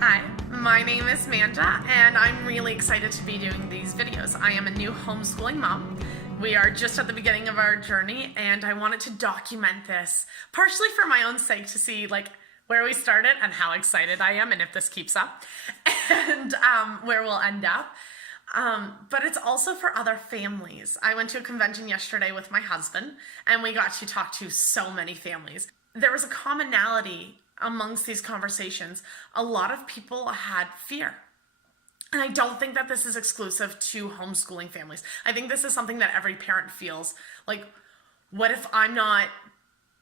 Hi, my name is Manda, and I'm really excited to be doing these videos. I am a new homeschooling mom. We are just at the beginning of our journey, and I wanted to document this, partially for my own sake, to see where we started and how excited I am, and if this keeps up, and where we'll end up. But it's also for other families. I went to a convention yesterday with my husband, and we got to talk to so many families. There was a commonality amongst these conversations. A lot of people had fear. And I don't think that this is exclusive to homeschooling families. I think this is something that every parent feels. Like, what if I'm not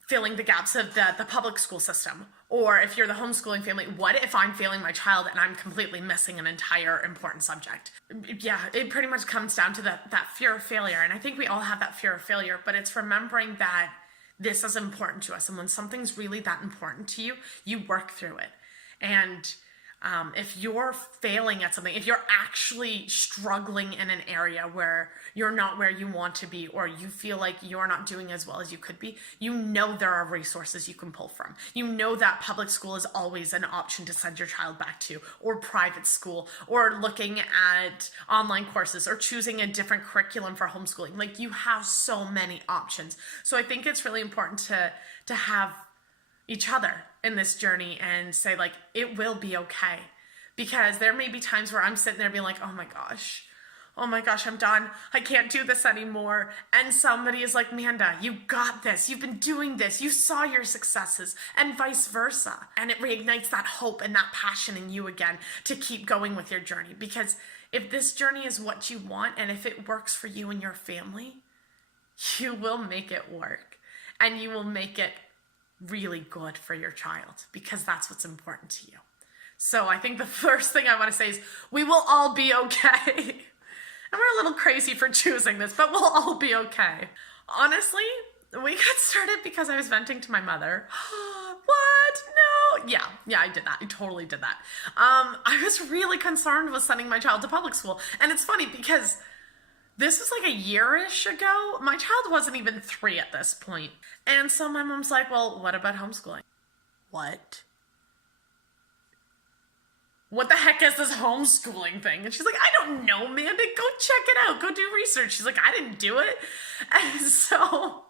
filling the gaps of the public school system? Or if you're the homeschooling family, what if I'm failing my child and I'm completely missing an entire important subject? Yeah, it pretty much comes down to that fear of failure. And I think we all have that fear of failure, but it's remembering that this is important to us. And when something's really that important to you, you work through it. And if you're failing at something, if you're actually struggling in an area where you're not where you want to be, or you feel like you're not doing as well as you could be, you know there are resources you can pull from. You know that public school is always an option to send your child back to, or private school, or looking at online courses, or choosing a different curriculum for homeschooling. Like, you have so many options. So I think it's really important to have each other in this journey and say, like, it will be okay. Because there may be times where I'm sitting there being like, oh my gosh, I'm done. I can't do this anymore. And somebody is like, Manda, you got this. You've been doing this. You saw your successes, and vice versa. And it reignites that hope and that passion in you again to keep going with your journey. Because if this journey is what you want, and if it works for you and your family, you will make it work. And you will make it really good for your child, because that's what's important to you. So I think the first thing I want to say is we will all be okay. And we're a little crazy for choosing this, but we'll all be okay. Honestly, we got started because I was venting to my mother. What? No. Yeah, I did that. I totally did that. I was really concerned with sending my child to public school. And it's funny because this was like a year-ish ago. My child wasn't even 3 at this point. And so my mom's like, well, what about homeschooling? What? What the heck is this homeschooling thing? And she's like, I don't know, Amanda. Go check it out. Go do research. She's like, I didn't do it. And so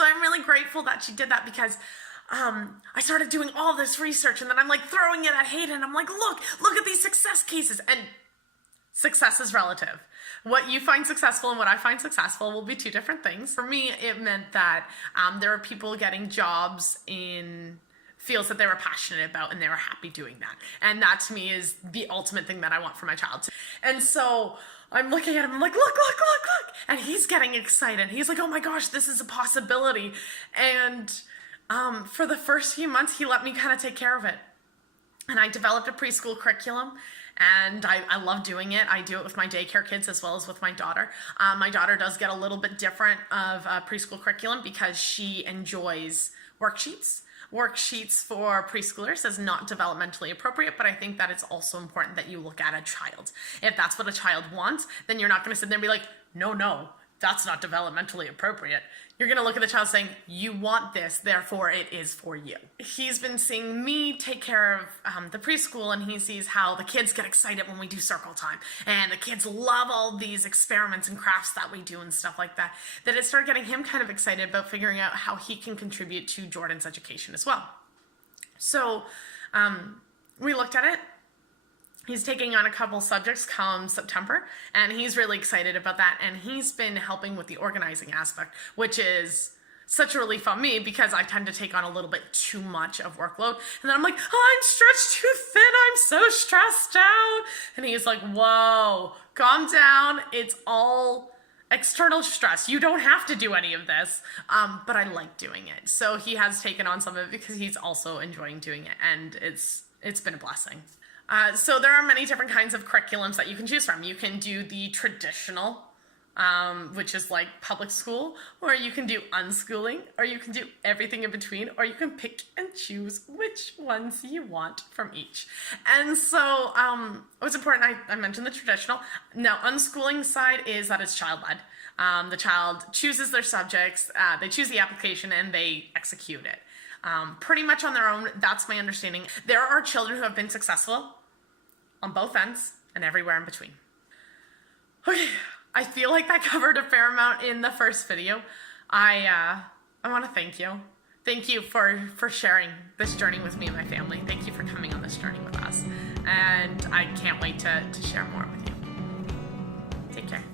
I'm really grateful that she did that, because I started doing all this research, and then I'm like throwing it at Hayden. I'm like, look at these success cases. And success is relative. What you find successful and what I find successful will be two different things. For me, it meant that there were people getting jobs in fields that they were passionate about, and they were happy doing that. And that to me is the ultimate thing that I want for my child. And so I'm looking at him, I'm like, look. And he's getting excited. He's like, oh my gosh, this is a possibility. And for the first few months, he let me kind of take care of it. And I developed a preschool curriculum. And I love doing it. I do it with my daycare kids as well as with my daughter. My daughter does get a little bit different of a preschool curriculum because she enjoys worksheets. Worksheets for preschoolers is not developmentally appropriate, but I think that it's also important that you look at a child. If that's what a child wants, then you're not going to sit there and be like, no, that's not developmentally appropriate. You're going to look at the child saying, you want this, therefore it is for you. He's been seeing me take care of the preschool, and he sees how the kids get excited when we do circle time. And the kids love all these experiments and crafts that we do and stuff like that. That it started getting him kind of excited about figuring out how he can contribute to Jordan's education as well. So we looked at it. He's taking on a couple subjects come September, and he's really excited about that. And he's been helping with the organizing aspect, which is such a relief on me because I tend to take on a little bit too much of workload. And then I'm like, oh, I'm stretched too thin. I'm so stressed out. And he's like, whoa, calm down. It's all external stress. You don't have to do any of this. But I like doing it. So he has taken on some of it because he's also enjoying doing it. And it's been a blessing. So there are many different kinds of curriculums that you can choose from. You can do the traditional, which is like public school, or you can do unschooling, or you can do everything in between, or you can pick and choose which ones you want from each. And so what's important, I mentioned the traditional. Now, unschooling side is that it's child-led. The child chooses their subjects, they choose the application, and they execute it. pretty much on their own. That's my understanding. There are children who have been successful on both ends and everywhere in between. Okay, I feel like that covered a fair amount in the first video. I want to thank you. Thank you for sharing this journey with me and my family. Thank you for coming on this journey with us. And I can't wait to share more with you. Take care.